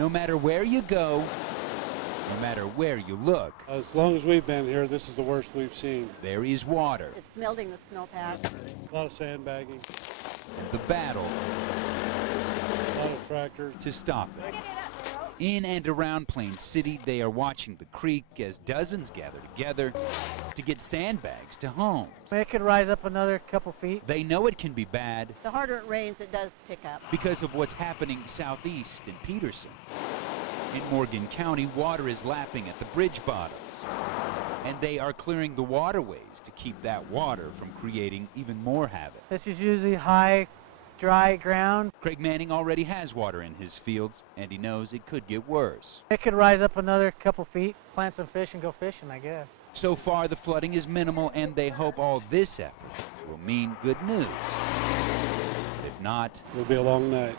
No matter where you go, no matter where you look, As long as we've been here, this is the worst we've seen. there is water. It's melting the snowpack. A lot of sandbagging, And the battle a lot of tractors. to stop it. In and around Plain City, they are watching the creek as dozens gather together to get sandbags to homes. It could rise up another couple feet. They know it can be bad The harder it rains, it does pick up. because of what's happening southeast in Peterson. In Morgan County, water is lapping at the bridge bottoms, and they are clearing the waterways to keep that water from creating even more havoc. This is usually high, dry ground. Craig Manning already has water in his fields, and he knows it could get worse. It could rise up another couple feet. Plant some fish and go fishing, I guess. So far, the flooding is minimal, and they hope all this effort will mean good news. If not, It'll be a long night.